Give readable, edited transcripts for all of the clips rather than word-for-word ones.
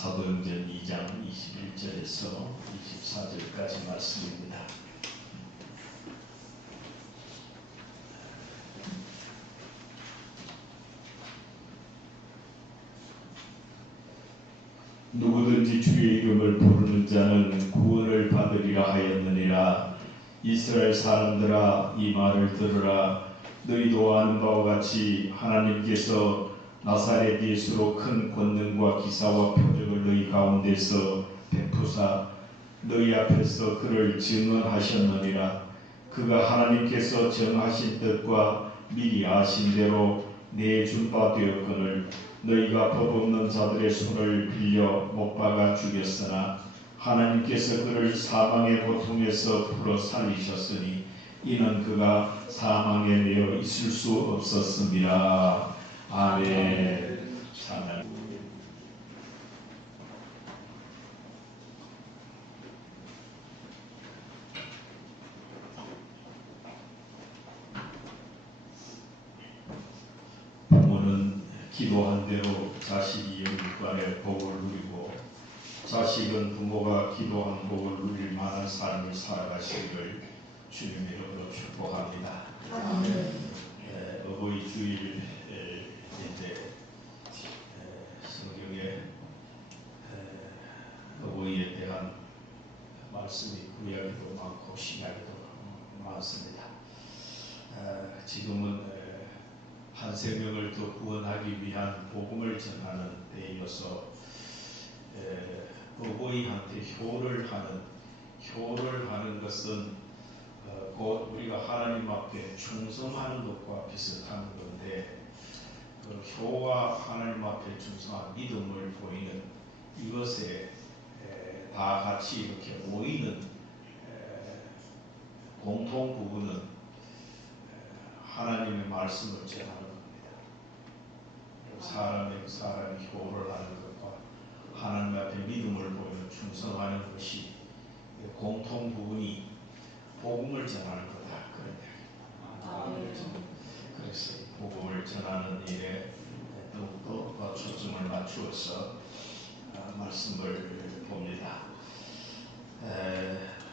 사도행전 2장 21절에서 24절까지 말씀입니다. 누구든지 주의 이름을 부르는 자는 구원을 받으리라 하였느니라. 이스라엘 사람들아, 이 말을 들으라. 너희도 아는 바와 같이 하나님께서 나사렛 예수로 큰 권능과 기사와 표적을 너희 가운데서 베푸사 너희 앞에서 그를 증언하셨느니라. 그가 하나님께서 정하신 뜻과 미리 아신 대로 내준 바 되었거늘 너희가 법 없는 자들의 손을 빌려 못 박아 죽였으나 하나님께서 그를 사망의 고통에서 풀어 살리셨으니 이는 그가 사망에 매여 있을 수 없었습니다. 아멘. 부모는 기도한 대로 자식이 영육간의 복을 누리고 자식은 부모가 기도한 복을 누릴 만한 삶을 살아가시기를 주님의 이름으로 축복합니다. 어버이 주일 이제 성경에 어버이에 대한 말씀이 구약에도 많고 신약에도 많습니다. 지금은 한 생명을 더 구원하기 위한 복음을 전하는 때이어서 어버이한테 효를 하는 것은 곧 우리가 하나님 앞에 충성하는 것과 비슷한 건데 그 효와 하나님 앞에 충성한 믿음을 보이는 이것에 다 같이 이렇게 모이는 공통 부분은 하나님의 말씀을 전하는 겁니다. 사람이 효를 하는 것과 하나님 앞에 믿음을 보이는 충성하는 것이 공통 부분이 복음을 전하는 거다. 그런 이야기입니다. 그래서 복음을 전하는 일에 더욱더 초점을 맞추어서 말씀을 봅니다.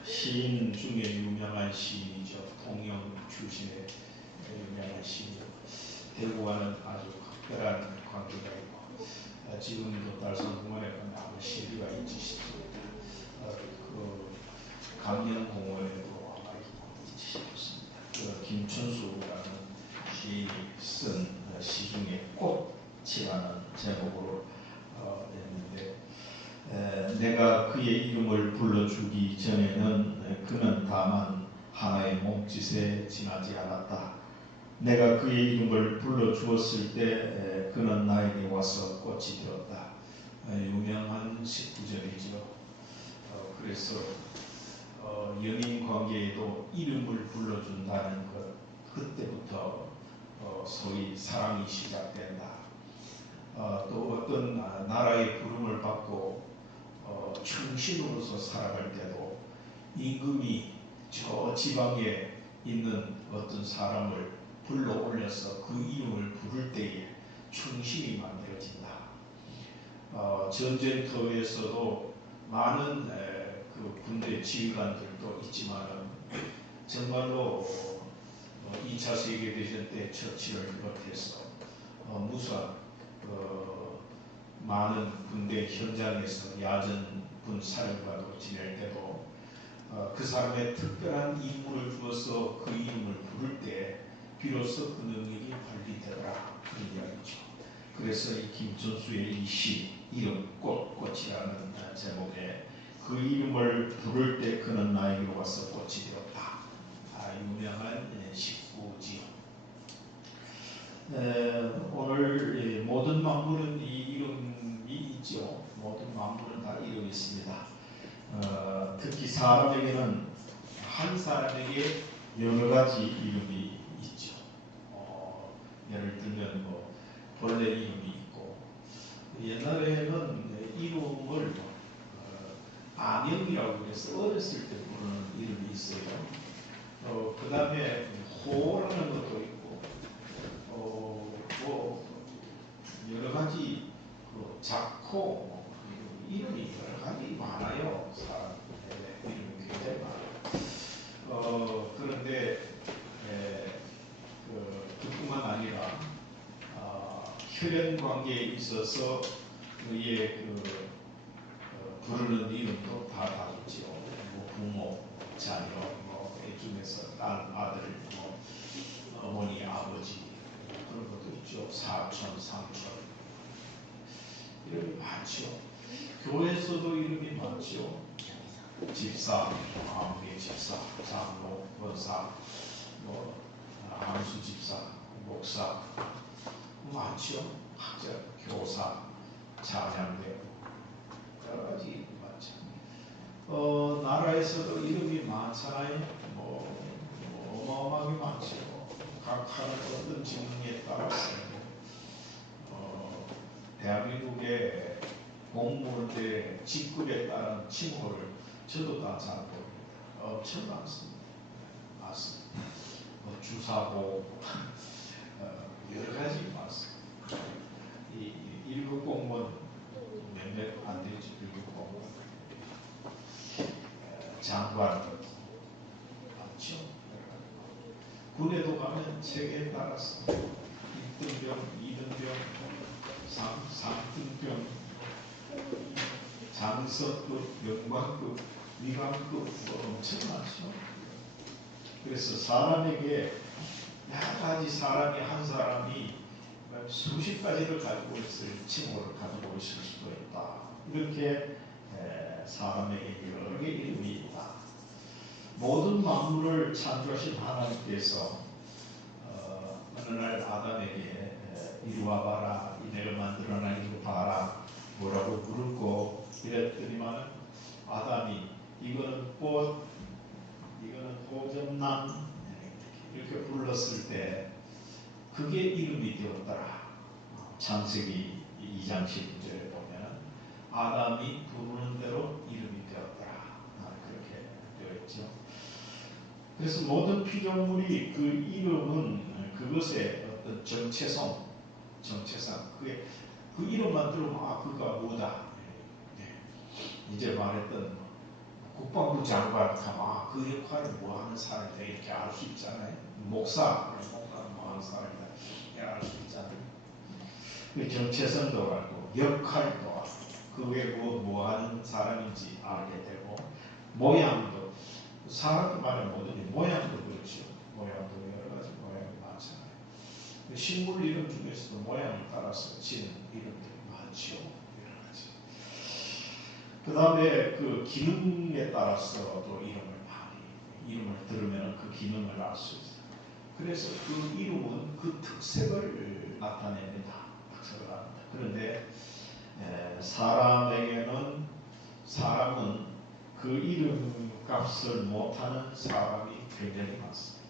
시인 중에 유명한 시인이죠. 통영 출신의 유명한 시인이고 대구와는 아주 특별한 관계가 있고 지금도 달성공원에 가면 아마 시리가 있지 싶습니다. 그 강연공원에도 아마 있지 싶습니다. 김춘수라는 시인이 쓴 시 중에 꽃이라는 제목으로 냈는데 내가 그의 이름을 불러주기 전에는 그는 다만 하나의 몸짓에 지나지 않았다. 내가 그의 이름을 불러주었을 때 그는 나에게 와서 꽃이 되었다. 유명한 19절이죠. 그래서 연인 관계에도 이름을 불러준다는 것, 그때부터 소위 사랑이 시작된다. 또 어떤 나라의 부름을 받고 충신으로서 살아갈 때도 임금이 저 지방에 있는 어떤 사람을 불러 올려서 그 이름을 부를 때에 충신이 만들어진다. 전쟁터에서도 많은 그 군대 지휘관들도 있지만 정말로 2차 세계대전 때 처치를 비롯해서 무수한 많은 군대 현장에서 야전군 사령관으로 지낼 때도 그 사람의 특별한 임무를 주어서 그 이름을 부를 때 비로소 그 능력이 발휘되더라. 그런 이야기죠. 그래서 이 김춘수의 이 시 이름 꽃이라는 제목에 그 이름을 부를 때 그는 나에게 와서 꽃이 되었다. 유명한 식구지요. 오늘 모든 만물은 이 이름이 있죠. 모든 만물은 다 이름이 있습니다. 특히 사람에게는 한 사람에게 여러 가지 이름이 있죠. 예를 들면 벌레 이름이 있고 옛날에는 이름을 암영이라고 해서 어렸을 때 부르는 이름이 있어요. 그 다음에 호라는 것도 있고 뭐 여러 가지 자코 혈연 관계에 있어서 그의 부르는 이름도 다 다르지요. 뭐 부모, 자녀, 뭐 중에서 딸, 아들, 뭐 어머니, 아버지 그런 것도 있죠. 사촌, 삼촌 이름이 많죠. 교회에서도 이름이 많죠. 집사, 아무개 집사, 장로, 권사, 뭐 안수 집사, 목사 많죠. 학자, 교사, 찬양대 여러 가지 많죠. 나라에서도 이름이 많잖아요. 뭐 어마어마하게 많죠. 각 하는 어떤 직능에 따라서 대한민국의 공무원들의 직급에 따른 칭호를 저도 다 잘 모릅니다. 엄청 많습니다. 맞습니다. 주사보 여러 가지 많습니다. 이 1급 공무원 몇몇 안 되죠. 1급 공무원 장관 많죠. 군에도 가면 체계에 따라서 1등병, 2등병, 3등병, 장성급, 영관급, 위관급 엄청 많죠. 그래서 사람에게 여러 가지 사람이 한 사람이 수십 가지를 가지고 있을 칭호를 가지고 있을 수도 있다. 이렇게 사람에게 여러 개 이름이 있다. 모든 만물을 창조하신 하나님께서 어느 날 아담에게 이리 와봐라, 내가 만들어낸 이거 봐라 뭐라고 부르고 이랬더니만 아담이 이거는 꽃, 이거는 호접남 이렇게 불렀을 때 그게 이름이 되었더라. 창세기 2장 19절에 보면 아담이 부르는 대로 이름이 되었더라. 그렇게 되어 있죠. 그래서 모든 피조물이 그 이름은 그것의 어떤 정체성, 그 이름만 들으면 그가 뭐다. 이제 말했던 국방부 장관 가면 그 역할을 뭐하는 사람이다 이렇게 알 수 있잖아요. 목사는 뭐하는 사람이다 이렇게 알 수 있잖아요. 그 정체성도 알고 역할도 알고 그 외에 뭐하는 사람인지 알게 되고 모양도 사람도 말을 못하니 모양도 그렇죠. 모양도 여러 가지 모양이 많잖아요. 식물 이름 중에서도 모양을 따라서 지은 이름들이 많죠. 그 다음에 그 기능에 따라서도 이름을 들으면 그 기능을 알 수 있어요. 그래서 그 이름은 그 특색을 나타냅니다. 그런데 사람은 그 이름 값을 못하는 사람이 굉장히 많습니다.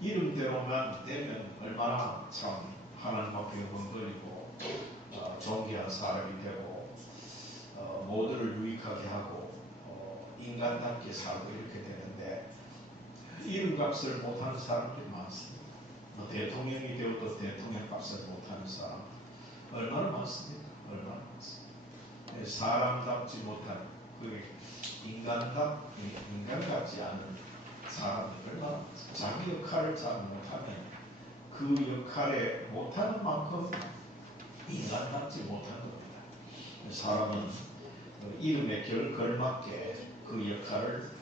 이름대로만 되면 얼마나 참 하나님 앞에 영광거리고 존귀한 사람이 되고 모두를 유익하게 하고 인간답게 살고 이렇게 되는데 이름값을 못하는 사람들이 많습니다. 대통령이 되어도 대통령값을 못하는 사람 얼마나 많습니까? 얼마나 많습니다. 사람답지 못한 인간 같지 않은 사람이 얼마나 많습니다. 자기 역할을 잘 못하면 그 역할에 못하는 만큼 인간답지 못한 겁니다. 사람은 이름에 걸맞게 그 역할을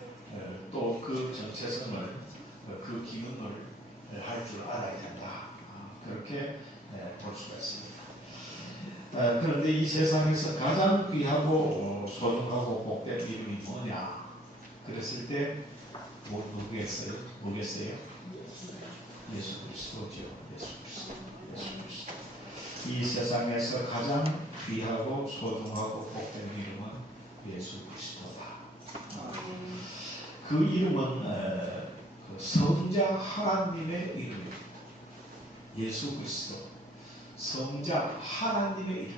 또 그 정체성을 그 기능을 할 줄 알아야 된다. 그렇게 볼 수가 있습니다. 그런데 이 세상에서 가장 귀하고 소중하고 복된 이름이 뭐냐? 그랬을 때 누구겠어요? 예수 그리스도죠. 예수 그리스도. 이 세상에서 가장 귀하고 소중하고 복된 이름은 예수 그리스도다. 그 이름은 그 성자 하나님의 이름입니다. 예수 그리스도 성자 하나님의 이름.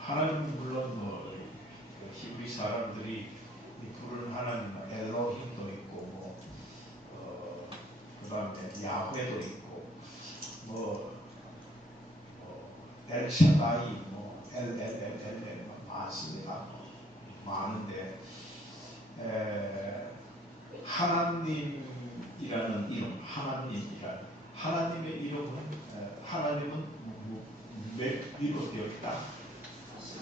하나님은 물론 히브리 사람들이 부르는 하나님 엘로힘도 있고 그 다음에 야훼도 있고 엘샤다이 엘엘엘엘 많습니다. 많은데 하나님이라는 이름, 하나님의 이름은 하나님은 몇 위로 되어 있다?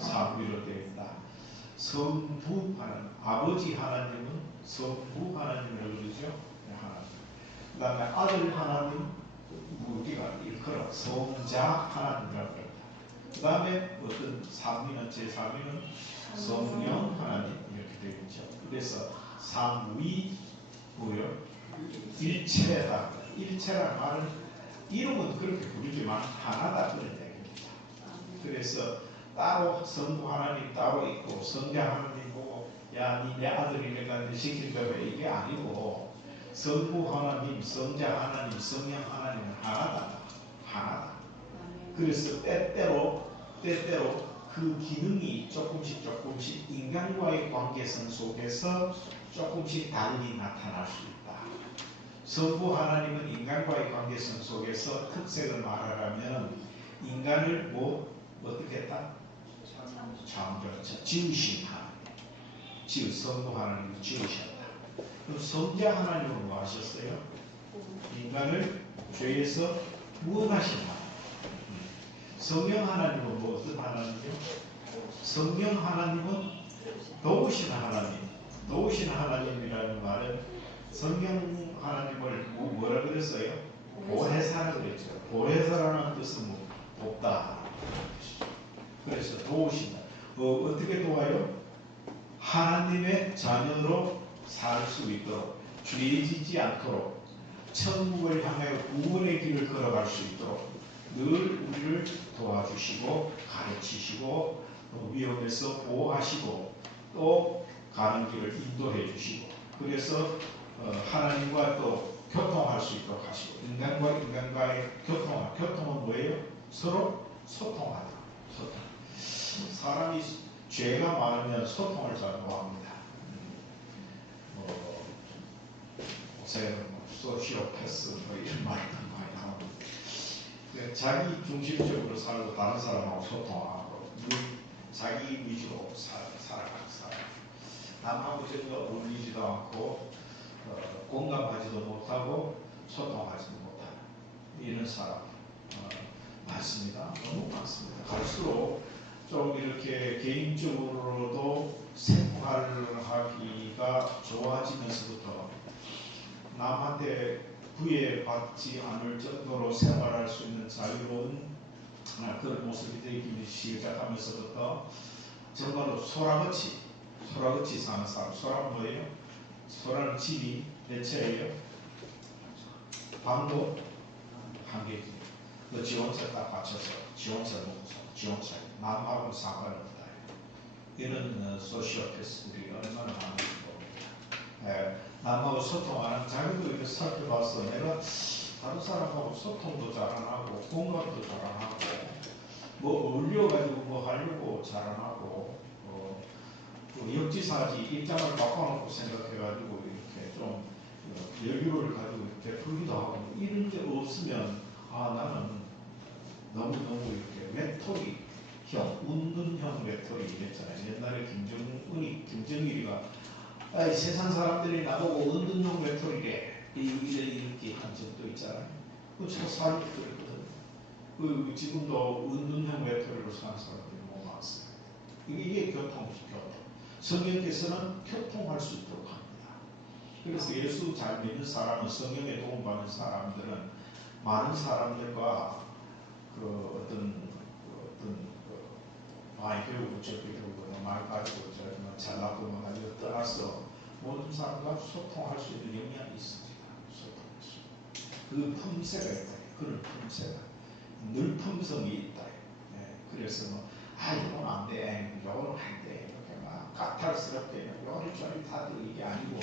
3위로 되어 있다. 성부 하나님, 아버지 하나님은 성부 하나님이라고 그러죠. 하나님. 그 다음에 아들 하나님, 우리가 일컬어 성자 하나님이라고 합니다. 그 다음에 어떤 3위는 제3위는 성령 하나님 이렇게 되어 있죠. 그래서 3위 뭐요? 일체다. 일체란 말은 이름은 그렇게 부르지만 하나다 그런 얘기입니다. 그래서 따로 성부 하나님 따로 있고 성자 하나님 보고 야 니 내 아들이니까 내 시킨다 왜 이게 아니고 성부 하나님, 성자 하나님, 성령 하나님은 하나다. 하나다. 그래서 때때로 그 기능이 조금씩 인간과의 관계성 속에서 조금씩 다르게 나타날 수 있다. 성부 하나님은 인간과의 관계성 속에서 특색을 말하자면 인간을 어떻게 했다? 지으신 하나님. 성부 하나님을 지으셨다. 그럼 성자 하나님은 뭐 하셨어요? 인간을 죄에서 구원하신 하나님. 성령 하나님은 무슨 하나님이요? 성령 하나님은 도우신 하나님. 도우신 하나님이라는 말은 성령 하나님을 뭐라 그랬어요? 보혜사라고 그랬죠. 보혜사라는 뜻은 돕다. 그래서 도우신다. 어떻게 도와요? 하나님의 자녀로 살 수 있도록, 죄 짓지 않도록, 천국을 향하여 구원의 길을 걸어갈 수 있도록 늘 우리를 도와주시고 가르치시고 위험에서 보호하시고 또 가는 길을 인도해 주시고 그래서 하나님과 또 교통할 수 있도록 하시고 인간과 인간과의 교통은 뭐예요? 서로 소통하다. 사람이 죄가 많으면 소통을 잘 못합니다. 요새 소시오패스 이런 말이 많이 나옵니다. 자기 중심적으로 살고 다른 사람하고 소통하고 자기 위주로 살아가는 사람. 남하고 전혀 어울리지도 않고 공감하지도 못하고 소통하지도 못하는 이런 사람 많습니다. 너무 많습니다. 갈수록 좀 이렇게 개인적으로도 생활하기가 좋아지면서부터 남한테 구애받지 않을 정도로 생활할 수 있는 자유로운 그런 모습이 되기 시작하면서부터 정말로 소라같이 사는 사람. 소라는 뭐예요? 소라는 집이 몇 채예요? 방도 한 개지. 그 지원세 딱 받쳐서 지원세 먹고 지원세 남하고는 상관없다. 이런 소시오패스들이 얼마나 많은지 모릅니다. 남하고 소통하는 자기도 이렇게 살펴봐서 내가 다른 사람하고 소통도 잘 안 하고 공감도 잘 안 하고 뭐 어울려가지고 뭐 하려고 잘 안 하고 역지사지 입장을 바꿔놓고 생각해가지고 이렇게 좀 여유를 가지고 이렇게 풀기도 하고 이런 게 없으면 나는 너무 이렇게 외톨이형, 운둔형 외톨이 이랬잖아요. 옛날에 김정일이가 세상 사람들이 나보고 운둔형 외톨이래 이렇게 한 적도 있잖아요. 저 사람이 그랬거든요. 지금도 운둔형 외톨이로 사는 사람들이 너무 많습니다. 이게 교통. 성령께서는 교통할 수 있도록 합니다. 그래서 예수 잘 믿는 사람은 성령에 도움받는 사람들은 많은 사람들과 많이 배우고 배우고 많이 가지고 잘나고 많이 떠나서 모든 사람과 소통할 수 있는 역량이 있습니다. 그 품새가 있다. 그런 품새가 늘 품성이 있다. 그래서 이건 안 돼, 이건 안 돼. 까탈스럽게 요리조리 다들 이게 아니고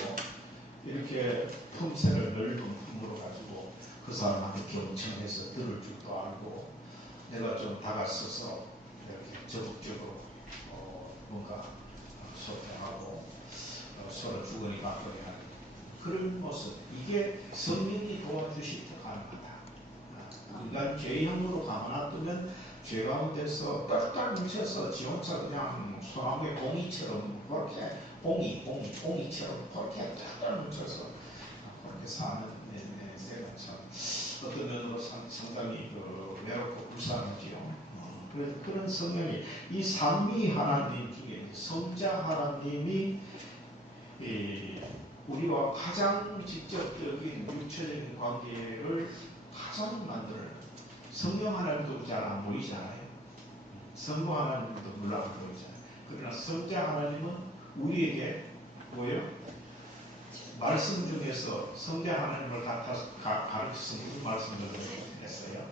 이렇게 품새를 넓은 품으로 가지고 그 사람한테 경청해서 들을 줄도 알고 내가 좀 다가서서 이렇게 적극적으로 뭔가 소통하고 서로 주거니 받거니 하는 그런 모습 이게 성령이 도와주실 때 가능하다. 인간 죄형으로 가만놔두면 죄 가운데서 떨떨 뭉쳐서 지 혼자 그냥 소나무의 봉이처럼 그렇게 봉이처럼 그렇게 떨떨 뭉쳐서 그렇게 사는 내가 참 어떤 면으로 상당히 외롭고 불쌍하지요. 그래서 그런 성령이 이 삼위 하나님 중에 성자 하나님이 우리와 가장 직접적인 육체적인 관계를 가장 만들어요. 성령 하나님도 잘 안 보이잖아요. 성부 하나님도 물론 안 보이잖아요. 그러나 성자 하나님은 우리에게 뭐예요? 말씀 중에서 성자 하나님을 가르쳐서 무슨 말씀을 했어요?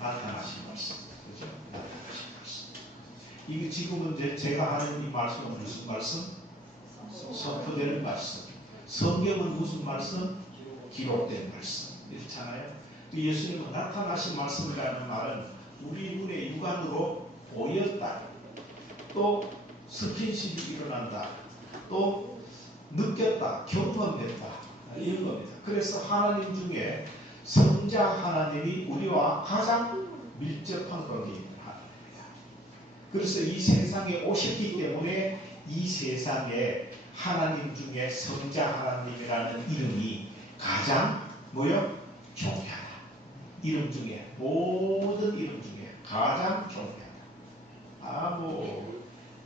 나타나신 말씀. 그죠? 나타나신 말씀. 이게 지금은 이제 제가 하는 이 말씀은 무슨 말씀? 선포되는 말씀. 성경은 무슨 말씀? 기록된 말씀. 이렇잖아요. 예수님은 나타나신 말씀이라는 말은 우리 눈에 육안으로 보였다. 또 스킨십이 일어난다. 또 느꼈다. 경험했다. 이런 겁니다. 그래서 하나님 중에 성자 하나님이 우리와 가장 밀접한 관계인 하나님입니다. 그래서 이 세상에 오셨기 때문에 이 세상에 하나님 중에 성자 하나님이라는 이름이 가장 뭐요? 존귀하다. 이름 중에 모든 이름 중에 가장 존귀하다.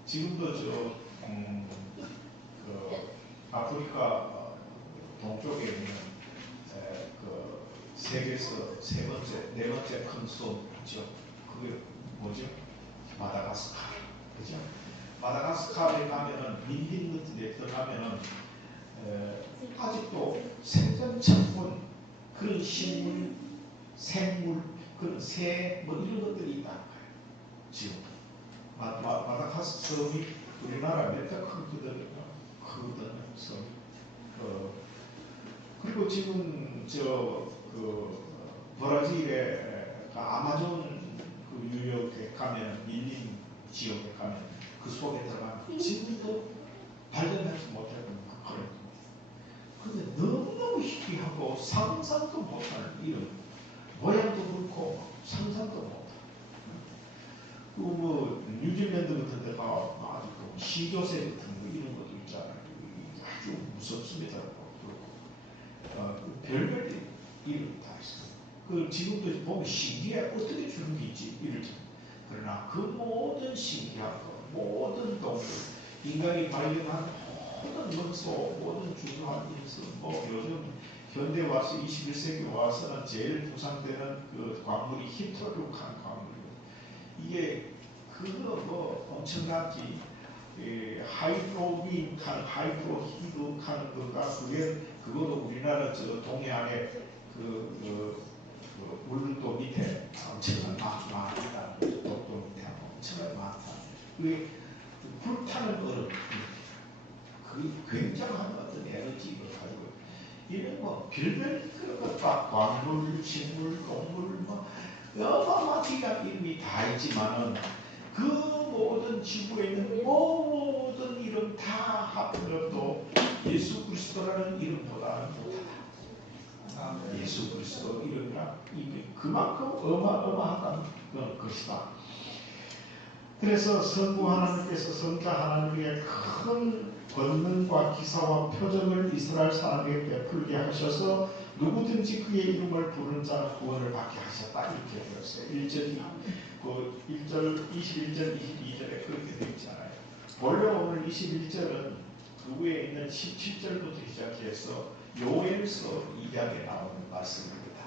지금도 아프리카 동쪽에 있는 세계에서 네 번째 큰 섬이죠. 그게 뭐죠? 마다가스카르. 그죠? 마다가스카르에 가면은 민빈 같은 데 들어가면은 아직도 생전처럼 그런 식물, 생물, 그런 새, 뭐 이런 것들이 있다는 거예요. 지금 마다가스카르 섬이 우리나라 몇 배 크거든요. 섬. 그리고 지금 브라질의 아마존 유역에 가면 밀림 지역에 가면 그 속에 들어가면 지금도 발견하지 못하는 그런. 근데 너무너무 희귀하고 상상도 못하는 이런 모양도 그렇고 상상도 못하는. 뭐 뉴질랜드 같은 데가 아직도 시조새 같은 거 이런 것도 있잖아요. 아주 무섭습니다. 별별 이름 다 있어요. 지금도 보면 신기해. 어떻게 주는 게 있지? 이렇게. 그러나 그 모든 신기한 것, 모든 동물, 인간이 발견한 모든 원소, 모든 중요한 인수, 요즘 현대 와서 21세기 와서는 제일 부상되는 그 광물이 히토류칸 광물이에요. 이게 엄청나지. 하이드로히드 하는 거가 그것도 우리나라 동해안에 울릉도 밑에 엄청난 많다. 독도 밑에 엄청나게 많다. 그게 불타는 얼음, 굉장한 어떤 에너지를 가지고 이런 별별 그런 것 광물, 식물, 동물 어마어마한 이름이 다 있지만은 그 모든 지구에 있는 모든 이름 다 합해도 예수 그리스도라는 이름보다 못하다. 예수 그리스도 이름이라 그만큼 어마어마한 것이다. 그래서 성부 하나님께서 성자 하나님에게 큰 권능과 기사와 표적을 이스라엘 사람에게 베풀게 하셔서 누구든지 그의 이름을 부르는 자는 구원을 받게 하셨다. 이렇게 되었어요. 1절, 21절, 22절에 그렇게 되어 있잖아요. 원래 오늘 21절은 그 위에 있는 17절부터 시작해서 요엘서 2장에 나오는 말씀입니다.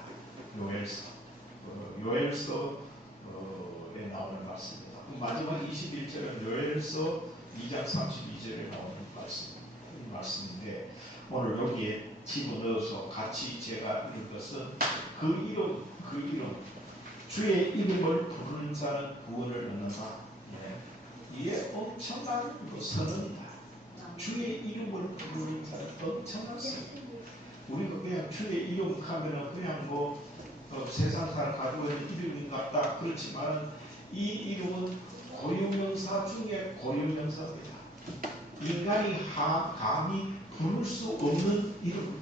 요엘서에 나오는 말씀입니다. 마지막 21절은 요엘서 2장 32절에 나오는 말씀인데 오늘 여기에 집어넣어서 같이 제가 읽은 것은 그 이름 주의 이름을 부르는 자는 구원을 얻는다. 이게 엄청난 선언이다. 주의 이름을 부르는 자는 엄청난 선언. 우리가 그냥 주의 이름 하면은 그냥 세상 사람 가지고 있는 이름인 것 같다. 그렇지만 이 이름은 고유명사 중에 고유명사입니다. 인간이 감히 부를 수 없는 이름.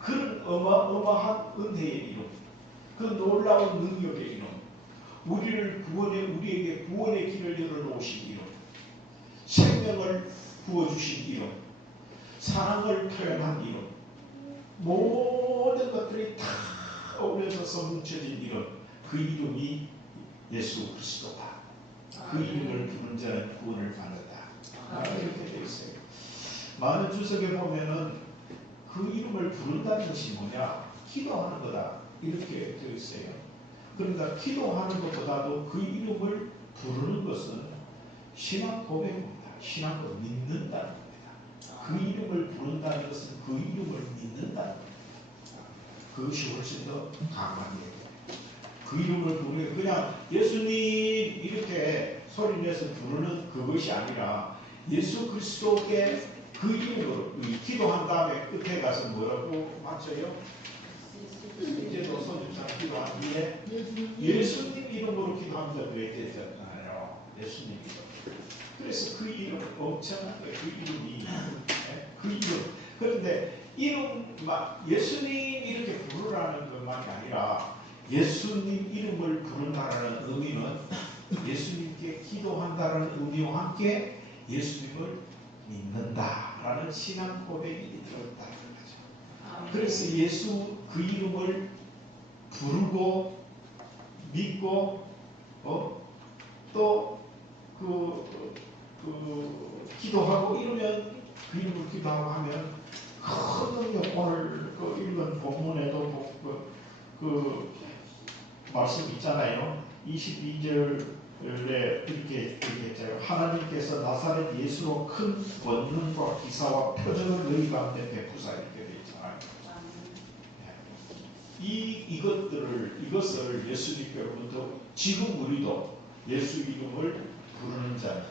그런 어마어마한 은혜의 이름. 그 놀라운 능력의 이름. 우리에게 구원의 길을 열어놓으신 이름. 생명을 부어주신 이름. 사랑을 표현한 이름. 모든 것들이 다 어울려져서 뭉쳐진 이름, 그 이름이 예수 그리스도다. 그 이름을 부른 자는 구원을 받는다. 이렇게 되어 있어요. 많은 주석에 보면은 그 이름을 부른다는 것이 뭐냐? 기도하는 거다. 이렇게 되어 있어요. 그러니까 기도하는 것보다도 그 이름을 부르는 것은 신앙 고백입니다. 신앙을 믿는다는 겁니다. 그 이름을 부른다는 것은 그 이름을 믿는다는 겁니다. 그것이 훨씬 더 강한 얘기예요. 그 이름을 부르는 그냥 예수님 이렇게 소리 내서 부르는 그것이 아니라 예수 그리스도께 그 이름으로 기도한 다음에 끝에 가서 뭐라고 맞춰요? 이제도 소주처럼 기도한 뒤에 예수님 이름으로 기도합니다. 그래야 되잖아요. 예수님 이름. 그래서 그 이름 엄청나게 그 이름이 그 이름. 그런데 이름 막 예수님 이렇게 부르라는 것만이 아니라 예수님 이름을 부른다는 의미는 예수님께 기도한다는 의미와 함께 예수님을 믿는다라는 신앙 고백이 들어있다는 거죠. 그래서 예수 그 이름을 부르고 믿고 또 기도하고 이러면 그 이름을 기도하고 하면 큰 능력 오늘 읽은 본문에도 말씀 있잖아요. 22절에 이렇게 얘기했잖아요. 하나님께서 나사렛 예수로 큰 권능과 기사와 표적을 너희 가운데 베푸사 이렇게 되어 있잖아요. 이것을 예수님께로부터 지금 우리도 예수 이름을 부르는 자는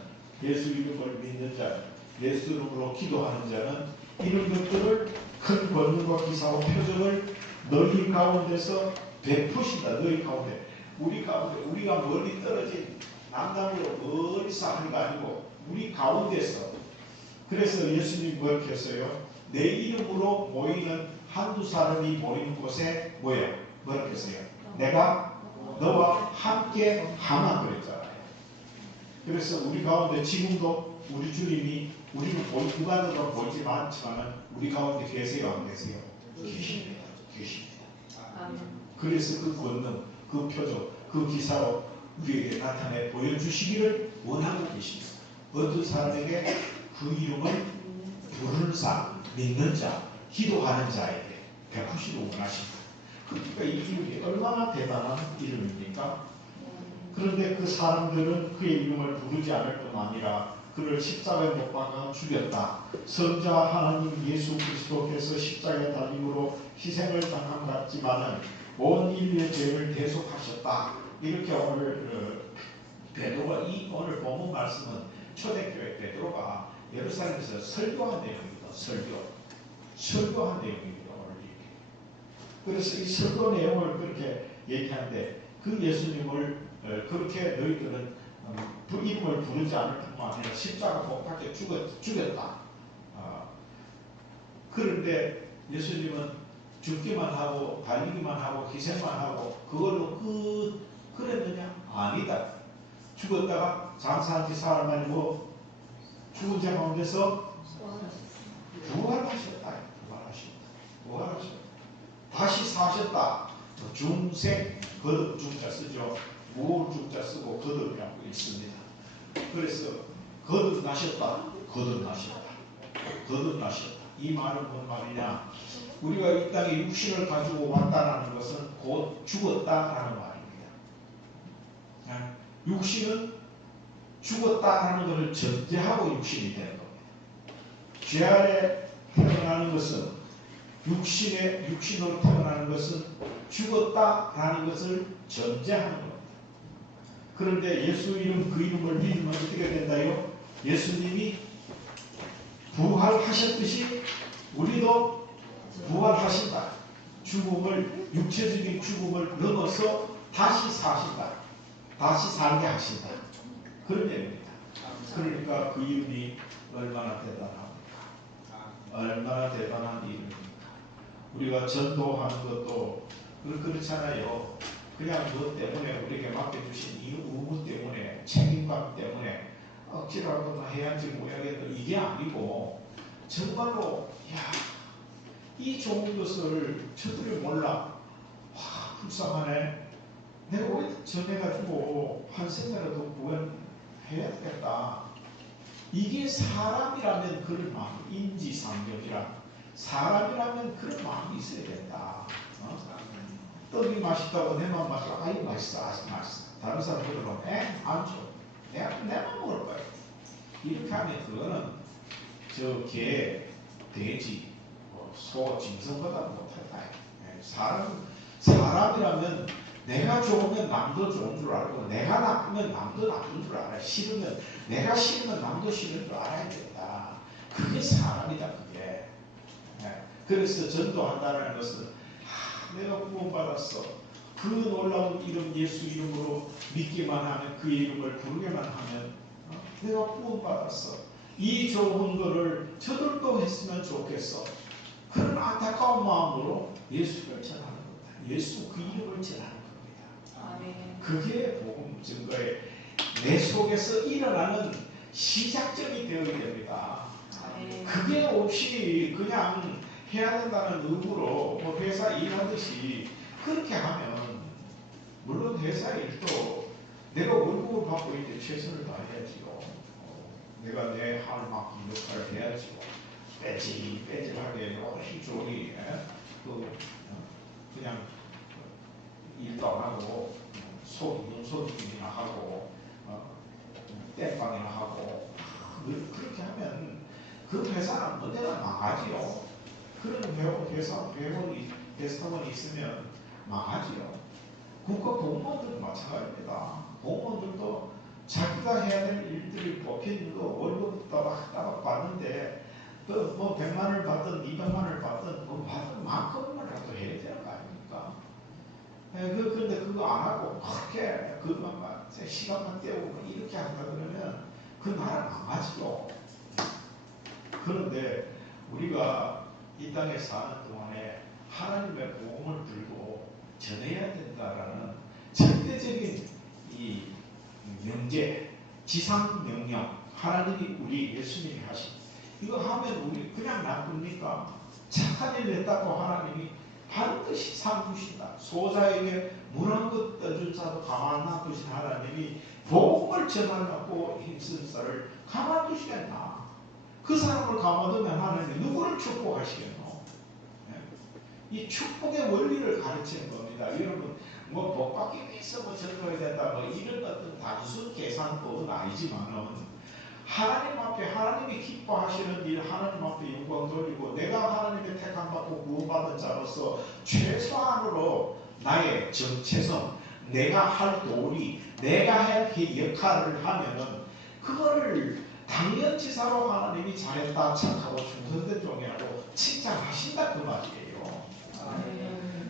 예수 이름을 믿는 자는 예수 이름으로 기도하는 자는 이런 것들을 큰 권능과 기사와 표적을 너희 가운데서 베푸신다. 너희 가운데 우리 가운데 우리가 멀리 떨어진 남남으로 멀리서 하는 거 아니고 우리 가운데서. 그래서 예수님 뭐렇게 했어요? 내 이름으로 모이는 한두 사람이 모이는 곳에 뭐렇게 했어요? 내가 너와 함께 하나 그랬잖아요. 그래서 우리 가운데 지금도 우리 주님이 우리는 누가도 보이지만 않지만 우리 가운데 계세요 안 계세요? 계십니다. 그래서 그 권능, 그 표적, 그 기사로 우리에게 나타내 보여주시기를 원하고 계십니다. 어떤 사람에게 그 이름을 부르는 자, 믿는 자, 기도하는 자에게 베푸시기를 원하십니다. 그러니까 이 이름이 얼마나 대단한 이름입니까? 그런데 그 사람들은 그의 이름을 부르지 않을 뿐 아니라 그를 십자가에 못 박아 죽였다. 성자 하나님 예수 그리스도께서 십자가에 달림으로 희생을 당한 것 같지만은 온 인류의 죄를 대속하셨다. 이렇게 오늘 베드로가 이 오늘 본문 말씀은 초대교회 베드로가 예루살렘에서 설교한 내용입니다. 설교한 내용입니다. 오늘 이렇게. 그래서 이 설교 내용을 그렇게 얘기하는데 그 예수님을 그렇게 너희들은 그 이름을 부르지 않을 뿐만 아니라 십자가 못 박혀 죽였다. 그런데 예수님은 죽기만 하고 달리기만 하고 희생만 하고 그걸로 그랬느냐? 아니다. 죽었다가 장사한 지 사흘 만에 죽은 자 가운데서 부활하셨다. 다시 사셨다. 중생 거듭 중자 쓰죠. 무을 중자 쓰고 거듭이라고 있습니다. 그래서 거듭나셨다. 이 말은 뭔 말이냐? 우리가 이 땅에 육신을 가지고 왔다는 것은 곧 죽었다라는 말입니다. 육신은 죽었다라는 것을 전제하고 육신이 되는 겁니다. 죄 아래 태어나는 것은 육신으로 태어나는 것은 죽었다라는 것을 전제하는 겁니다. 그런데 예수 이름 그 이름을 믿으면 어떻게 된다요? 예수님이 부활하셨듯이 우리도 부활하신다. 육체적인 죽음을 넘어서 다시 사신다. 다시 살게 하신다. 그런 내용입니다. 그러니까 그 이름이 얼마나 대단합니까? 얼마나 대단한 이름입니까? 우리가 전도하는 것도 그렇잖아요. 그냥 그것 때문에 우리에게 맡겨주신 이 의무 때문에 책임감 때문에 억지라도 해야지 뭐야겠다 이게 아니고 정말로 이 좋은 것을 저들이 몰라. 불쌍하네. 내가 왜 전해가지고 한 생명이라도 구원해야 되겠다. 이게 사람이라면 그런 마음, 인지상정이라 사람이라면 그런 마음이 있어야 된다. 떡이 맛있다고 내만 마시고 아이 맛있어, 아직 맛있어. 다른 사람 들어보면 안 줘. 내만 먹을 거야. 이렇게 하면 그거는 저 개, 돼지, 소, 짐승보다 못하다. 사람이라면 내가 좋으면 남도 좋은 줄 알고 내가 나쁘면 남도 나쁜 줄 알아야 싫으면 내가 싫으면 남도 싫은 줄 알아야 된다. 그게 사람이다. 그게. 그래서 전도한다는 것은 내가 구원받았어. 그 놀라운 이름 예수 이름으로 믿기만 하면 그 이름을 부르기만 하면 내가 구원받았어. 이 좋은 거를 저들도 했으면 좋겠어. 그런 안타까운 마음으로 예수를 전하는 겁니다. 예수 그 이름을 전하는 겁니다. 아멘. 그게 복음 증거에 내 속에서 일어나는 시작점이 되어야 됩니다. 아멘. 그게 없이 그냥 해야 된다는 의무로 뭐 회사 일하듯이 그렇게 하면 물론 회사 일도 내가 월급을 받고 있는데 최선을 다해야지요. 내가 내 할 만큼 역할을 해야지요. 빼질하게 요리조리 그냥 일도 안 하고 눈속임이나 하고 땜빵이나 하고 그렇게 하면 그 회사는 언제나 망하지요. 그런 회사원이 있으면 망하지요. 국가 공무원들도 마찬가지입니다. 공무원들도 자기가 해야 될 일들이 뽑힌 거 월급 따박 받는데 뭐 100만 원을 받든 200만 원을 받든 뭐 받은 만큼이라도 해야 되는 거 아닙니까? 그런데 그거 안 하고 그렇게 그것만 시간만 때우고 이렇게 한다 그러면 그 나라 망하지요. 그런데 우리가 이 땅에 사는 동안에 하나님의 복음을 들고 전해야 된다라는 절대적인 이 명제, 지상 명령, 하나님이 우리 예수님이 하신 이거 하면 우리 그냥 놔둡니까? 착한 일 했다고 하나님이 반드시 상 주신다. 소자에게 물 한 것 떠준 자도 가만 놔두신 하나님이 복음을 전하려고 힘쓴 자를 가만 두시겠나? 그 사람을 가만두면 하나님이 누구를 축복하시겠노? 이 축복의 원리를 가르치는 겁니다. 여러분 뭐 복받기 위해서 뭐 전도해야 된다 뭐 이런 어떤 단순 계산법은 아니지만은 하나님 앞에 하나님이 기뻐하시는 일 하나님 앞에 영광 돌리고 내가 하나님의 택함받고 구원받은 자로서 최소한으로 나의 정체성 내가 할 도리 내가 할 그 역할을 하면은 그거를 당연치사로 하나님이 잘했다 착하고 충성된 종이라고 칭찬하신다 그 말이에요.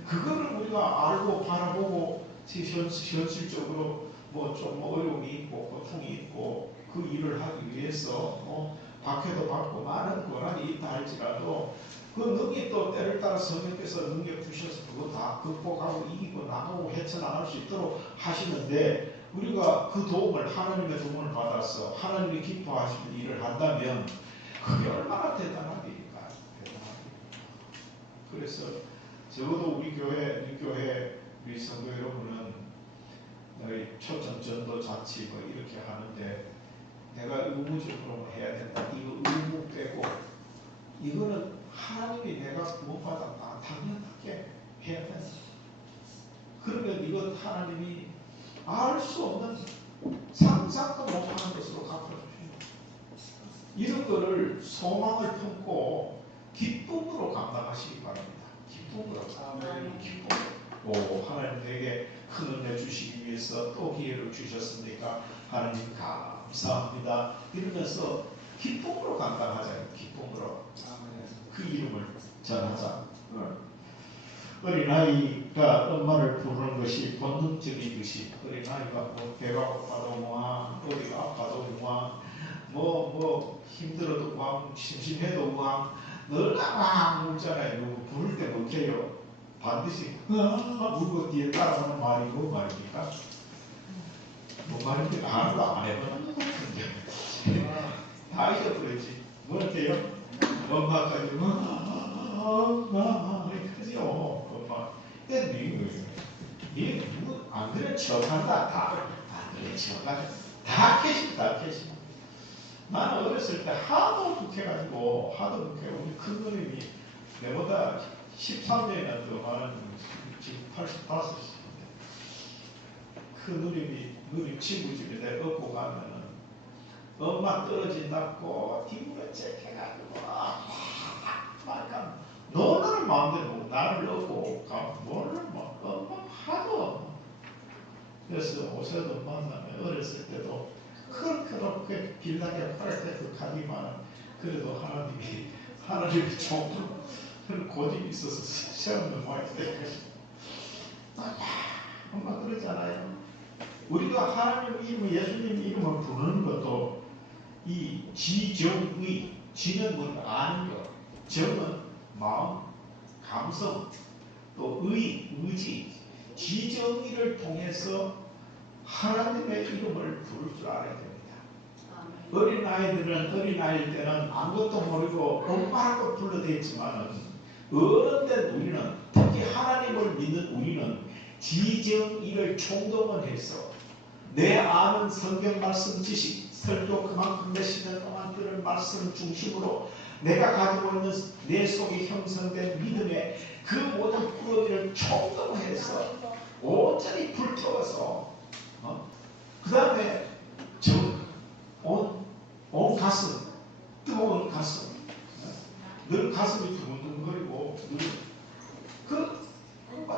그거를 우리가 알고 바라보고 현실적으로 뭐 좀 어려움이 있고 고통이 있고 그 일을 하기 위해서 박해도 받고 많은 고난이 있다 할지라도 그 능히 또 때를 따라 성령께서 능력 주셔서 그거 다 극복하고 이기고 나누고 헤쳐나갈 수 있도록 하시는데 우리가 그 도움을 하나님의 도움을 받아서 하나님이 기뻐하시는 일을 한다면 그게 얼마나 대단한 일일까. 그래서 적어도 우리 교회 우리 성도 여러분은 초청 전도 잔치 뭐 이렇게 하는데 내가 의무적으로 해야 된다. 이거 의무 빼고 이거는 하나님이 내가 구원받았다. 당연하게 해야 된다. 그러면 이건 하나님이 알 수 없는 상상도 못하는 것으로 갚아주십니다. 이런 거를 소망을 품고 기쁨으로 감당하시기 바랍니다. 기쁨으로. 기쁨으로. 하나님 내게 큰 은혜 주시기 위해서 또 기회를 주셨으니까 하나님 감사합니다. 이러면서 기쁨으로 감당하자요. 기쁨으로. 그 이름을 전하자. 어린아이가 엄마를 부르는 것이 본능적이듯이 어린아이가 뭐 배가 고파도 우왕 어디가 아파도 우왕 뭐 힘들어도 우왕 심심해도 우왕 늘 우왕 울잖아요. 누구 부를 때 못해요. 반드시 물고 뒤에 따라오는 말이 뭐 말입니까? 뭐 말인지 아무도 안 해보는 것 같은데 다 잊어버렸지. 뭐였대요? 엄마까지 엄마 크지요. 엄마 때리는 거예요. 취업한다. 다 그래 취업한다. 다 캐시 다 캐시. 나는 어렸을 때 하도 북해가지고 우리 큰 누님이 내보다 13년이나 더 많은 지금 85이신데 그 누님 친구 집에 내가 업고 가면은 엄마 떨어진다고 뒷문에 째켜가지고 막 너는 마음대로 뭐 나를 업고 가면 뭐를 뭐 엄마 하도 그래서 옷에도 만나면 어렸을 때도 그렇게 길나게 팔 때도 가기만 그래도 하나님이 좀 고집이 있어서 세웠는 모양인데 엄마 그러잖아요. 우리가 하나님 이름 예수님 이름을 부르는 것도 이 지정의 지는 뭐 아는 것 정은 마음 감성 또 의지 지정의를 통해서 하나님의 이름을 부를 줄 알아야 됩니다. 어린아이들은 어린아이일 때는 아무것도 모르고 엄마라고 불러댔지만 어른된 우리는 특히 하나님을 믿는 우리는 지정의를 총동원해서 내 아는 성경 말씀 지식 설교 그만큼 몇십 년 동안 들은 말씀 중심으로 내가 가지고 있는 내 속에 형성된 믿음의 그 모든 꾸러기를 총동원해서 온전히 불태워서 그 다음에 온 가슴 뜨거운 가슴 늘 가슴이 두근두근거리고 늘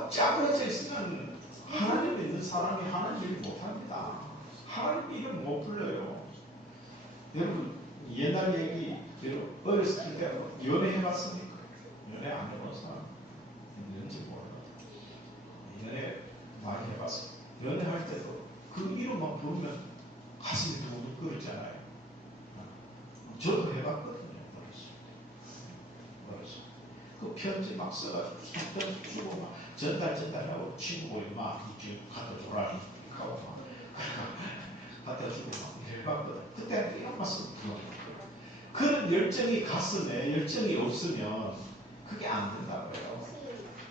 짜부러져 있으면 하나님 믿는 사람이 하나님 일 못합니다. 하나님 이름 못 불러요. 여러분 옛날 얘기 여러분 어렸을 때 연애 해봤습니까? 연애 안 해본 사람 있는지 몰라요. 연애 많이 해봤어요. 연애할 때도 그 이름만 부르면 가슴이 두근두근거리잖아요. 저도 해봤거든요. 그 편지 막 써가지고 편지 주고 막 전달하고 친구가 막 이쪽 갖다 줘라 하고 막 갖다 주고 막 해봤거든. 그때 이런 말씀 그런 열정이 가슴에 열정이 없으면 그게 안 된다고요.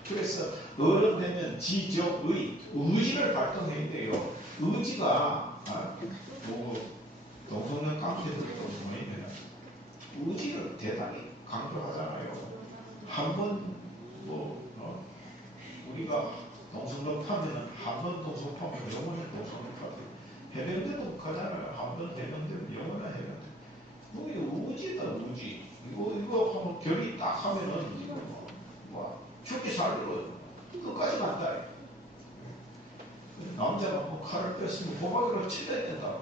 그래서 어른 되면 지적의 의지를 발동해야 돼요. 의지가 동성애 깡패들도 보이면 의지를 대단히 강조하잖아요. 한번 우리가 동성럽하면은 한 번 동성파면 영원히 동성럽하고 해병대도 가잖아요. 한 번 해병대면 영원히 해병대. 뭐 의지다 의지. 이거 하면 결이 딱 하면은 뭐 죽기 살고 끝까지 간다. 남자가 뭐 칼을 뺐으면 호박으로 찔러야 된다.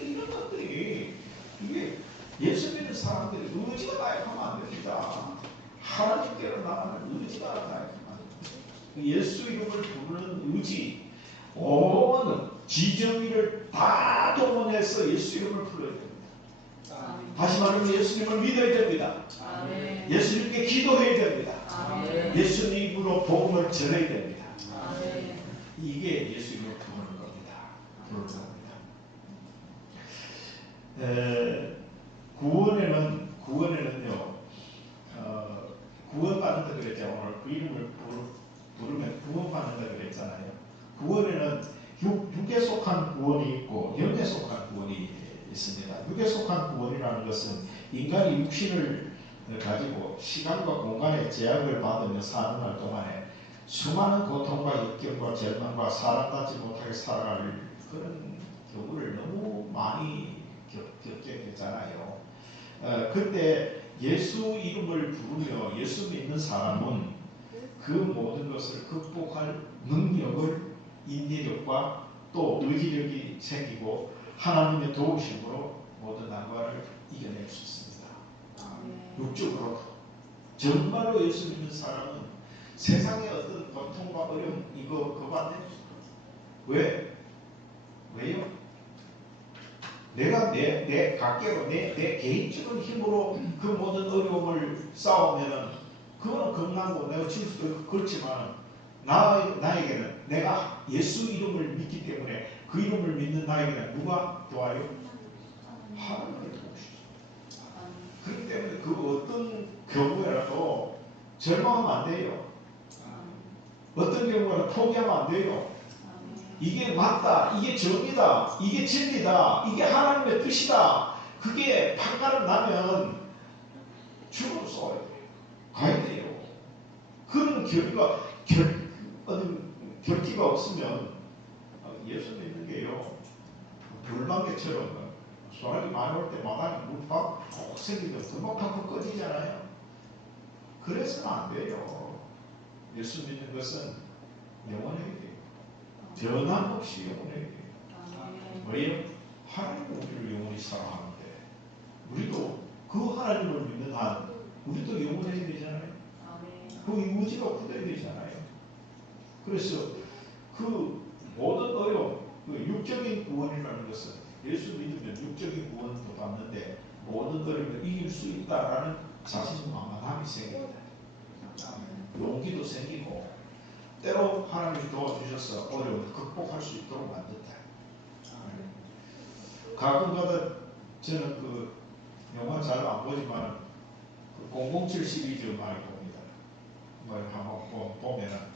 이런 것들이 이게 예수 믿는 사람들이 의지가 나약하면 안 됩니다. 하나님께로 나가는 의지가 나약하면 안 됩니다. 예수 이름을 부르는 의지, 온 지정의를 다 동원해서 예수 이름을 불러야 됩니다. 다시 말하면 예수님을 믿어야 됩니다. 예수님께 기도해야 됩니다. 예수님으로 복음을 전해야 됩니다. 이게 예수 이름을 부르는 겁니다. 부르는 겁니다. 구원에는요, 구원받는다 그랬죠. 오늘 그 이름을 부르면 구원받는다 그랬잖아요. 구원에는 육에 속한 구원이 있고 영에 속한 구원이 있습니다. 육에 속한 구원이라는 것은 인간이 육신을 가지고 시간과 공간의 제약을 받으며 사는 날 동안에 수많은 고통과 역경과 절망과 사람답지 못하게 살아갈 그런 경우를 너무 많이 겪게 되잖아요. 그때 예수 이름을 부르며 예수 믿는 사람은 그 모든 것을 극복할 능력을 인내력과 또 의지력이 생기고 하나님의 도우심으로 모든 난관을 이겨낼 수 있습니다. 육적으로 정말로 예수 믿는 사람은 세상의 어떤 고통과 어려움 그거 안 됩니다. 왜요? 내가 내 각계로 내 개인적인 힘으로 그 모든 어려움을 싸우면은 그거는 겁나고 내가 질 수도 있고 그렇지만 나에게는 내가 예수 이름을 믿기 때문에 그 이름을 믿는 나에게는 누가 도와요? 하나님이 도우시죠. 그렇기 때문에 그 어떤 경우에라도 절망하면 안 돼요. 어떤 경우에는 포기하면 안 돼요. 이게 맞다, 이게 정의다, 이게 진리다, 이게 하나님의 뜻이다. 그게 판가름 나면 죽어도 쏘아야 돼요. 가야 돼요. 그런 결기가 없으면 예수 믿는 게요, 불방개처럼 소나기 많이 올 때 마당에 물팍 푹 생기면 금방 팍팍 꺼지잖아요. 그래서는 안 돼요. 예수 믿는 것은 영원해야 돼요. 변함없이 영원해야 돼요. 왜요? 하나님은 우리를 영원히 사랑하는데 우리도 그 하나님을 믿는 한 우리도 영원해야 되잖아요. 그 의지가 굳어야 되잖아요. 그래서 그 모든 어려움, 그 육적인 구원이라는 것은 예수 믿으면 육적인 구원도 받는데 모든 어려움을 이길 수 있다라는 자신만만함이 생깁니다. 용기도 생기고 때로 하나님이 도와주셔서 어려움을 극복할 수 있도록 만든다. 가끔가다 저는 그 영화 잘 안 보지만 그 007 시리즈 많이 봅니다. 한번 보면은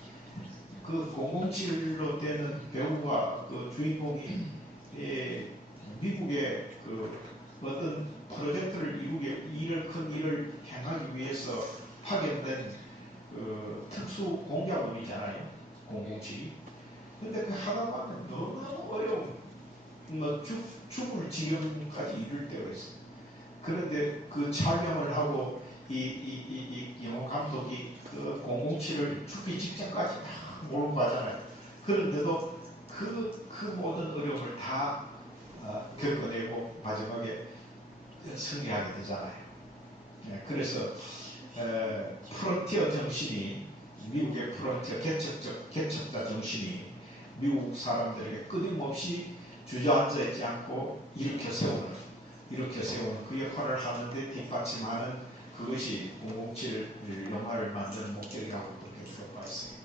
그 007로 되는 배우가 그 주인공이 미국의 그 어떤 프로젝트를 이루게 큰 일을 행하기 위해서 파견된 그 특수 공작원이잖아요. 007이. 근데 그 하다 보면 너무너무 어려운 죽을 지경까지 이를 때가 있어요. 그런데 그 촬영을 하고 이 영화 감독이 그 007을 죽기 직전까지 다 몰고 가잖아요. 그런데도 그 모든 어려움을 다 겪어내고 마지막에 승리하게 되잖아요. 그래서 프론티어 정신이, 미국의 프론티어 개척자 정신이 미국 사람들에게 끊임없이 주저앉아 있지 않고 일으켜 세우는 그 역할을 하는데 뒷받침하는 그것이 007 영화를 만드는 목적이라고 그렇게 들어가 있어요.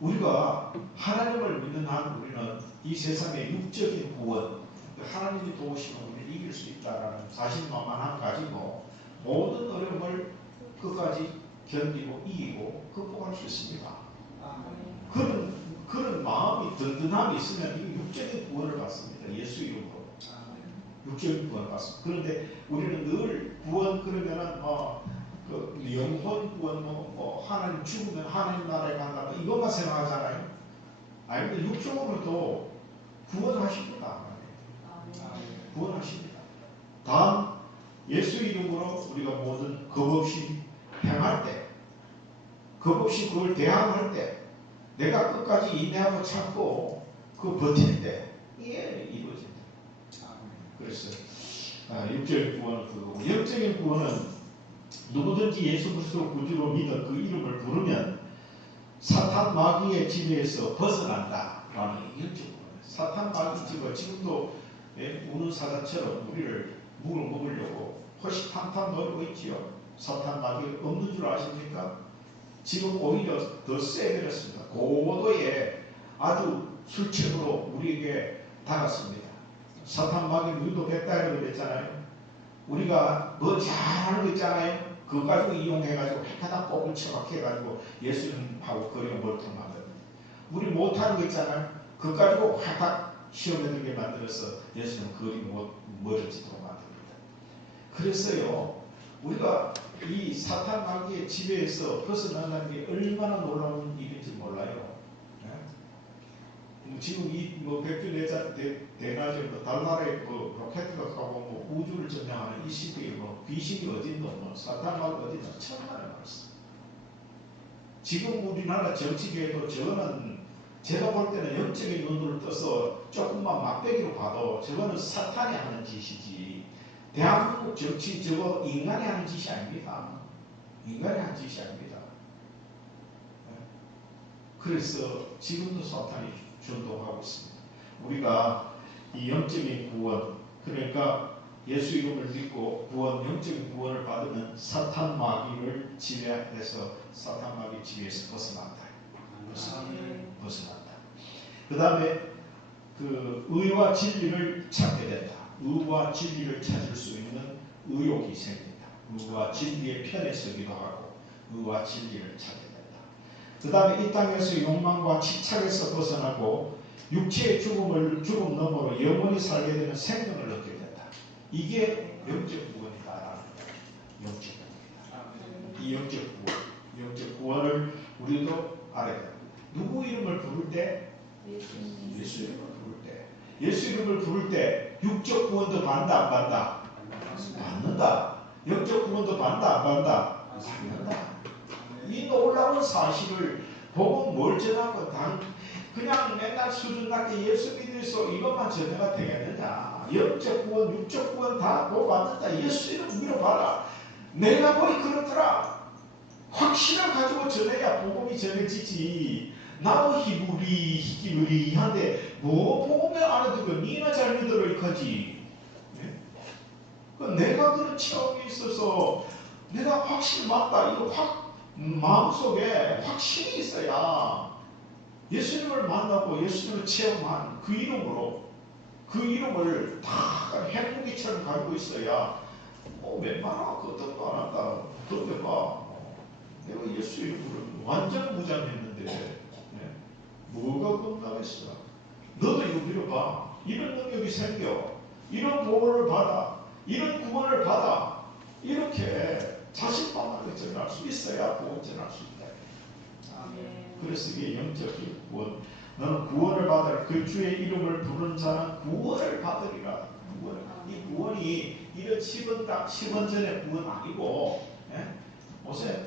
우리가 하나님을 믿는 한 우리는 이 세상의 육적인 구원, 하나님이 도우시면 우리를 이길 수 있다라는 자신만만함 가지고 모든 어려움을 끝까지 견디고 이기고 극복할 수 있습니다. 그런 마음이 든든함이 있으면 이 육적인 구원을 받습니다. 예수 이름으로. 육적인 구원을 받습니다. 그런데 우리는 늘 구원 그러면은 그 영혼 구원 하나님 죽으면 하나님 나라에 간다 이것만 생각하잖아요. 아니 육적으로도 구원하십니다. 구원하십니다. 다음 예수 이름으로 우리가 모든 겁없이 행할 때, 겁없이 그걸 대항할 때, 내가 끝까지 인내하고 참고 그 버틸 때 이게 이루어집니다. 그래서 육적인 구원은 그거고, 영적인 구원은 누구든지 예수 그리스도 구주로 믿어 그 이름을 부르면 사탄 마귀의 지배에서 벗어난다라는 영적 구원. 사탄 마귀 지배 지금도 우는 사자처럼 우리를 물어먹으려고 호시탐탐 노리고 있지요. 사탄 마귀 없는 줄 아십니까? 지금 오히려 더 세해졌습니다. 고도의 아주 술책으로 우리에게 다갔습니다. 사탄 마귀 우리도 뱉다고 그랬잖아요. 우리가 뭐 잘하는 거 있잖아요. 그거 가지고 이용해가지고 하다 꼽을 처박혀가지고 예수님하고 거리가 멀뚱하거든요. 우리 못하는 거 있잖아요. 그거 가지고 하다 시험에 들게 만들어서 예수님 거리 멀어지도록 만듭니다. 그래서요, 우리가 이 사탄 마귀의 지배에서 벗어난다는 게 얼마나 놀라운 일인지 몰라요. 지금 이 백주대낮에 달나라에 로켓트가 가고 우주를 점령하는 이 시대에 귀신이 어딘도 사탄 마귀 어딘도 천만에 많았어. 지금 우리나라 정치계에도 저거는 제가 볼 때는 영적인 눈을 떠서 조금만 막대기로 봐도 저거는 사탄이 하는 짓이지, 대한민국 정치 저거 인간이 하는 짓이 아닙니다. 인간이 하는 짓이 아닙니다. 그래서 지금도 사탄이 전도하고 있습니다. 우리가 이 영적인 구원, 그러니까 예수 이름을 믿고 영적인 구원을 받으면 사탄 마귀를 지배해서 사탄 마귀 지배에서 벗어난다. 벗어난다. 그 다음에 그 의와 진리를 찾게 된다. 의와 진리를 찾을 수 있는 의욕이 생긴다. 의와 진리의 편에 서기도 하고 의와 진리를 찾게 된다. 그 다음에 이 땅에서 욕망과 집착에서 벗어나고 육체의 죽음 너머로 영원히 살게 되는 생명을 얻게 된다. 이게 영적 구원이다. 영적 구원이다. 이 영적 구원을 우리도 알아야 된다. 누구 이름을 부를 때? 예수 이름을 부를 때. 예수 이름을 부를 때 육적 구원도 받는다 안 받는다? 받는다. 영적 구원도 받는다 안 받는다? 받는다. 이 놀라운 사실을 보고 뭘 전하고 그냥 맨날 수준 낮게 예수 믿어서 이것만 전해가 되겠느냐. 영적 구원, 육적 구원 다 못 받는다. 예수 이름 위로 봐라. 내가 거의 그렇더라. 확신을 가지고 전해야 복음이 전해지지. 나도 희부리 한데 뭐 복음을 알아듣고 니나 잘 믿어라 이거지. 내가 그런 체험이 있어서 내가 확신 맞다. 이거 마음속에 확신이 있어야 예수님을 만나고 예수님을 체험한 그 이름으로 그 이름을 다 행복이처럼 가지고 있어야 웬만하면 그 어떤 안 한다. 그런데 봐. 내가 예수 이름으로 완전 무장했는데 뭐가 겁나겠어. 너도 이거 믿어봐. 이런 능력이 생겨. 이런 보호를 받아. 이런 구원을 받아. 이렇게 자신만만하게 전할 수 있어야 구원 전할 수 있다. 그래서 이게 영적인 구원. 너는 구원을 받으라. 그 주의 이름을 부르는 자는 구원을 받으리라. 이 구원이 이런 10원 전에 구원 아니고 요새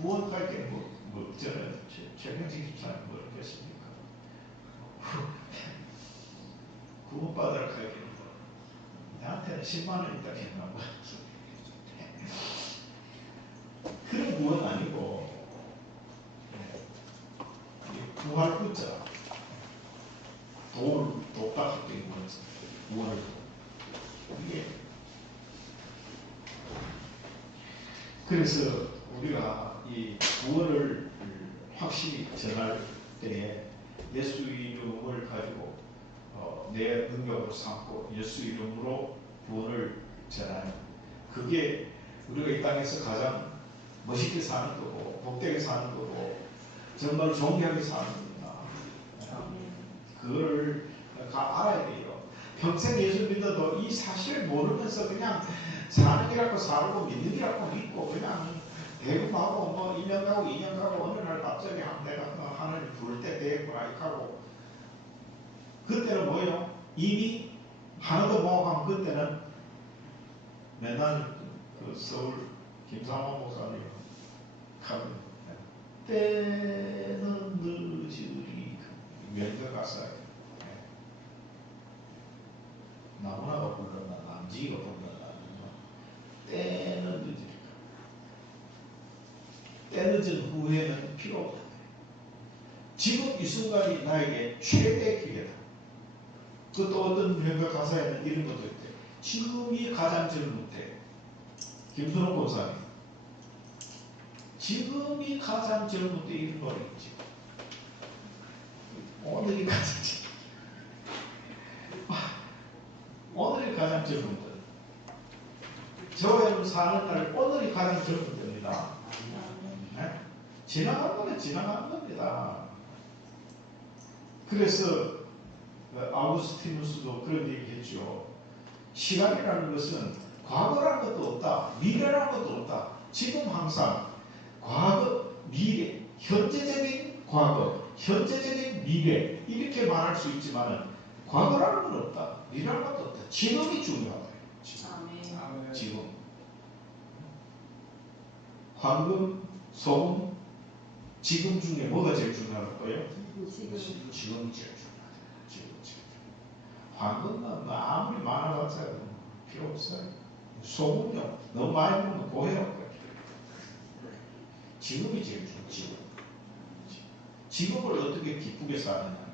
구원할 게 뭐 저는 최명식 집사님 뭐 그랬습니까? 구원받으라 할 게 나한테는 10만 원 있다 했나 봐. 그런 구원 아니고 구할 구자 독박할 때 구원을 이게 그래서 우리가 이 구원을 확실히 전할 때에 예수 이름을 가지고 내 능력으로 삼고 예수 이름으로 구원을 전하는 그게 우리가 이 땅에서 가장 멋있게 사는 거고 복되게 사는 거고 정말 존귀하게 사는 겁니다. 그걸 알아야 돼요. 평생 예수 믿어도 이 사실을 모르면서 그냥 사는 게 갖고 살고 믿는 게 갖고 믿고 그냥 대금하고 뭐 1년 가고 2년 가고 어느 날 갑자기 내가 하나님 부를 때 되겠구나 이렇게 하고 그때는 뭐예요? 이미 하나도 모아가면 그때는 맨날 그 서울 김상원 목사님 가면 때는 늦으리 면접 갔어요. 나무나가 불렀나 남지가 불렀나 때는 늦으리 때 늦은 후회는 필요 없다. 지금 이 순간이 나에게 최대의 기회다. 그것도 어떤 면접 가사에는 이런 것도 있대. 지금이 가장 젊을 때 김선호 권사님 지금이 가장 젊을 때 이런 노래 있지. 오늘이 가장 오늘이 가장 젊은 때 저와 여러분 사는 날 오늘이 가장 젊은 때입니다. 네? 지나간 거는 지나간 겁니다. 그래서 아우구스티누스도 그런 얘기 했죠. 시간이라는 것은 과거라는 것도 없다. 미래라는 것도 없다. 지금 항상 과거, 미래, 현재적인 과거, 현재적인 미래 이렇게 말할 수 있지만 과거라는 건 없다. 미래라는 것도 없다. 지금이 중요하다. 지금. 황금, 소금, 지금 중에 뭐가 제일 중요할까요? 지금이 제일 중요하다. 지금. 황금은 아무리 많아봤자 필요 없어요. 소금요. 너무 많이 먹으면 고해요. 지금이 제일 중요해요. 지금을 어떻게 기쁘게 사느냐.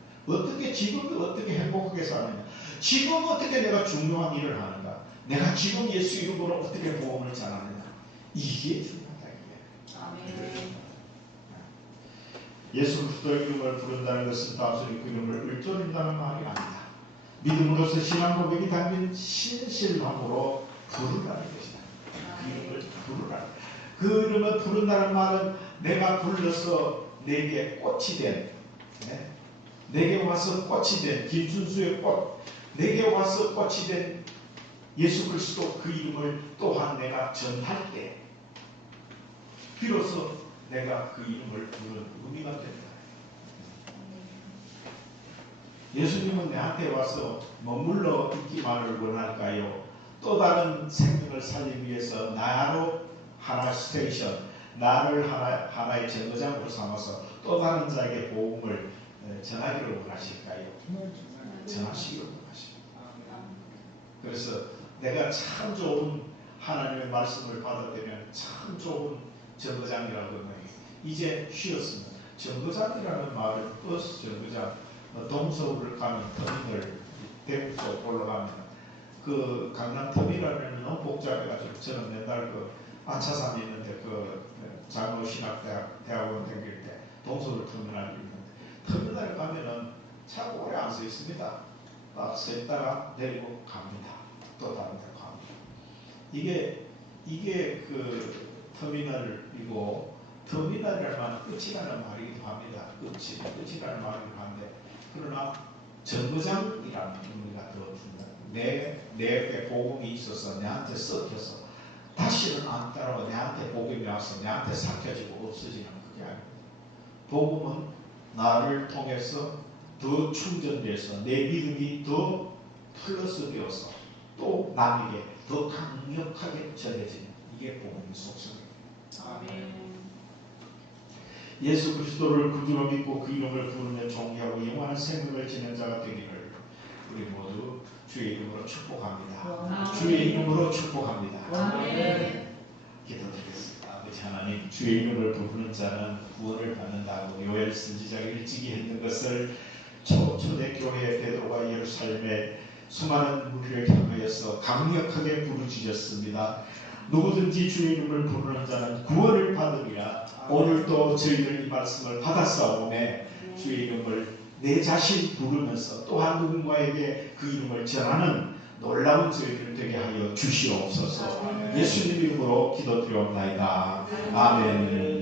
지금을 어떻게 행복하게 사느냐. 지금 어떻게 내가 중요한 일을 하는가. 내가 지금 예수 이름으로 어떻게 복음을 전하느냐. 이게 중요하다. 이게. 예수 그리스도의 이름을 부른다는 것은 단순히 그 이름을 읊조린다는 말이 아니다. 믿음으로서 신앙 고백이 담긴 신실함으로 부른다는 것이다. 그 이름을 부르라. 그 이름을 부른다는 말은 내가 불러서 내게 꽃이 된, 내게 와서 꽃이 된 김순수의 꽃, 내게 와서 꽃이 된 예수 그리스도 그 이름을 또한 내가 전할 때 비로소 내가 그 이름을 부르는 의미가 된다. 예수님은 내한테 와서 머물러 있기만을 원할까요? 또 다른 생명을 살리기 위해서 나로 하나의 스테이션, 나를 하나의 정거장으로 삼아서 또 다른 자에게 복음을 전하기를 원하실까요? 전하시기를 원하십니다. 그래서 내가 참 좋은 하나님의 말씀을 받아들이면 참 좋은 정거장이라고 하면 이제 쉬었습니다. 정거장이라는 말은 버스 정거장, 동서울을 가면 터미널, 대구 쪽 올라가면 그 강남 터미널은 너무 복잡해가지고 저는 맨날 그 아차산이 있는데 그 장로신학대학원 다닐 때 동서울 터미널이 있는데 터미널에 가면은 참 오래 안 서 있습니다. 딱 서 있다가 내리고 갑니다. 또 다른 데 갑니다. 이게 그 터미널이고 터미널이라는 말은 끝이라는 말이기도 합니다. 끝이라는 말이기도 한데 그러나 정거장이라는 의미가 더 중요합니다. 내게 복음이 있어서 내한테 섞여서 다시는 안 따라와 내한테 복음이 와서 내한테 삭혀지고 없어지는 그게 아닙니다. 복음은 나를 통해서 더 충전돼서 내 믿음이 더 플러스 되어서 또 남에게 더 강력하게 전해지는 이게 복음의 속성입니다. 아멘. 예수 그리스도를 구주로 믿고 그 이름을 부르며 존귀하고 영원한 생명을 지닌 자가 되기를 우리 모두 주의 이름으로 축복합니다. 아멘. 주의 이름으로 축복합니다. 아멘. 기도드리겠습니다. 아버지 하나님, 주의 이름을 부르는 자는 구원을 받는다고 요엘 선지자가 일찍이 했는 것을 초대교회 베드로가 예루살렘에 수많은 무리를 향하여서 강력하게 부르짖었습니다. 누구든지 주의 이름을 부르는 자는 구원을 받으리라. 오늘도 저희들 이 말씀을 받았사오매 주의 이름을 내 자신 부르면서 또한 누군가에게 그 이름을 전하는 놀라운 저희들 되게 하여 주시옵소서. 예수님 이름으로 기도드리옵나이다. 아멘.